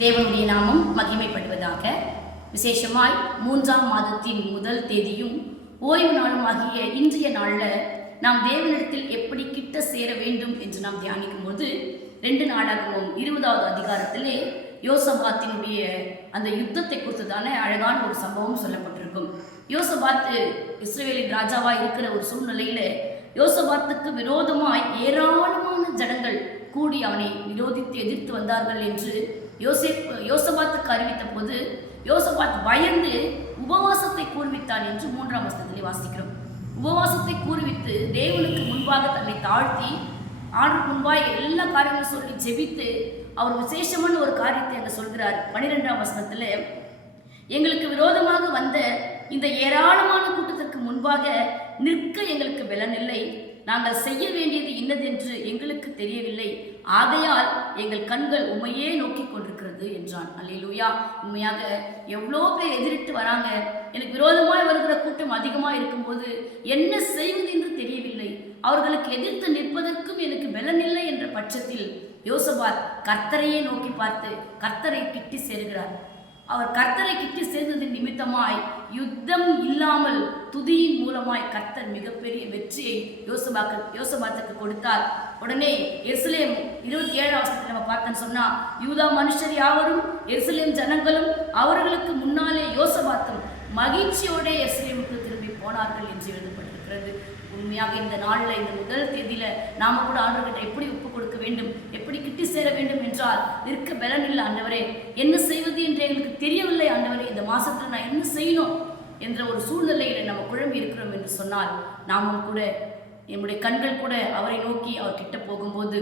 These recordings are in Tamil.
தேவனுடைய நாமம் மகிமைப்படுவதாக. விசேஷமாய் 3ஆம் மாதத்தின் முதல் தேதியும் ஓய்வு நாளும் ஆகிய இன்றைய நாளில் நாம் தேவனிடத்தில் எப்படி கிட்ட சேர வேண்டும் என்று நாம் தியானிக்கும் போது 2 நாளாகவும் 20வது அதிகாரத்திலே யோசபாத்தினுடைய அந்த யுத்தத்தை குறித்துதான அழகான ஒரு சம்பவம் சொல்லப்பட்டிருக்கும். யோசபாத்து இஸ்ரவேலின் ராஜாவாக இருக்கிற ஒரு சூழ்நிலையில யோசபாத்துக்கு விரோதமாய் ஏராளமான ஜனங்கள் கூடி அவனை விரோதித்து எதிர்த்து வந்தார்கள் என்று யோசபாத்துக்கு அறிவித்த போது யோசபாத் பயந்து உபவாசத்தை கூர்வித்தான் என்று 3ஆம் வசனத்திலே வாசிக்கிறோம். உபவாசத்தை கூர்வித்து தேவனுக்கு முன்பாக தன்னை தாழ்த்தி ஆண்டுக்கு முன்பாக எல்லா காரியங்களும் சொல்லி ஜெபித்து அவர் விசேஷமான ஒரு காரியத்தை அங்கே சொல்கிறார். 12ஆம் வசனத்தில், எங்களுக்கு விரோதமாக வந்த இந்த ஏராளமான கூட்டத்திற்கு முன்பாக நிற்க எங்களுக்கு பலனில்லை, நாங்கள் செய்ய வேண்டியது இன்னதென்று எங்களுக்கு தெரியவில்லை, ஆகையால் எங்கள் கண்கள் உண்மையே நோக்கி கொண்டிருக்கிறது என்றான். அல்லேலூயா. உண்மையாக எவ்வளோ பேர் எதிரிட்டு வராங்க, எனக்கு விரோதமாய் வருகிற கூட்டம் அதிகமாக இருக்கும்போது என்ன செய்வது என்று தெரியவில்லை, அவர்களுக்கு எதிர்த்து நிற்பதற்கும் எனக்கு பலனில்லை என்ற பட்சத்தில் யோசபாத் கர்த்தரையே நோக்கி பார்த்து கர்த்தரை கிட்டி சேர்கிறார். அவர் கர்த்தரை கிட்டி சேர்ந்ததின் நிமித்தமாய் யுத்தம் இல்லாமல் துதியின் மூலமாய் கர்த்தர் மிகப்பெரிய வெற்றியை யோசபாத்துக்கு கொடுத்தார். உடனே எருசலேம் 27ஆம் வசனத்தில் நம்ம பார்த்தோன்னு சொன்னா, யூதா மனுஷர் யாவரும் எருசலேம் ஜனங்களும் அவர்களுக்கு முன்னாலே யோசபாத்தும் மகிழ்ச்சியோட எருசலேமுக்கு திரும்பி போனார்கள் என்று எழுதப்பட்டிருக்கிறது. உண்மையாக இந்த நாளில் இந்த முதல் தேதியில நாம கூட ஆண்டவர்கிட்ட எப்படி ஒப்பு கொடுக்க வேண்டும், எப்படி கிட்டி சேர வேண்டும் என்றால், இருக்க பலன் இல்லை ஆண்டவரே, என்ன செய்வது என்று எங்களுக்கு தெரியவில்லை ஆண்டவரே, இந்த மாசத்துல நான் என்ன செய்யணும் என்ற ஒரு சூழ்நிலையில நம்ம குழம்பி இருக்கிறோம் என்று சொன்னால், நாமும் கூட நம்முடைய கண்கள் கூட அவரை நோக்கி அவர் கிட்ட போகும்போது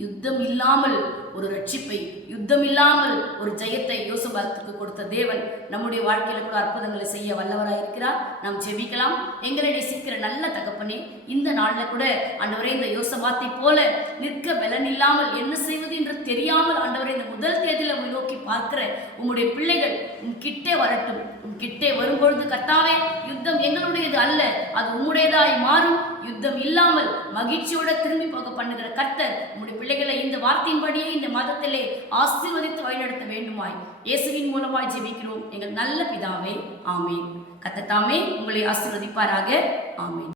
யுத்தம் இல்லாமல் ஒரு ரட்சிப்பை, யுத்தம் இல்லாமல் ஒரு ஜெயத்தை யோசபாத்துக்கு கொடுத்த தேவன் நம்முடைய வாழ்க்கையில கூட அற்புதங்களை செய்ய வல்லவராக இருக்கிறார். நாம் ஜெபிக்கலாம். எங்களை நேசிக்கிற நல்ல தகப்பனே, இந்த நாளில் கூட ஆண்டவரே, இந்த யோசபாத்தை போல நிற்க பலன் இல்லாமல் என்ன செய்வது என்று தெரியாமல் ஆண்டவரே, இந்த முதல் தேதியில உங்களை நோக்கி பார்க்கிற உங்களுடைய பிள்ளைகள் கிட்டே வரட்டும். கிட்டே வரும்பொழுது கர்த்தாவே, யுத்தம் எங்களுடையது அல்ல, அது உம்முடையதாய் மாறும். யுத்தம் இல்லாமல் மகிழ்ச்சியோட திரும்பி போக பண்ணுகிற கர்த்தர் உங்களுடைய பிள்ளைகளை இந்த வார்த்தையின்படியே இந்த மாதத்திலே ஆசீர்வதித்து வழிநடத்த வேண்டுமாய் இயேசுவின் மூலமாய் ஜெபிக்கிறோம் எங்கள் நல்ல பிதாவே. ஆமேன். கர்த்தர் தாமே உங்களை ஆசீர்வதிப்பாராக. ஆமேன்.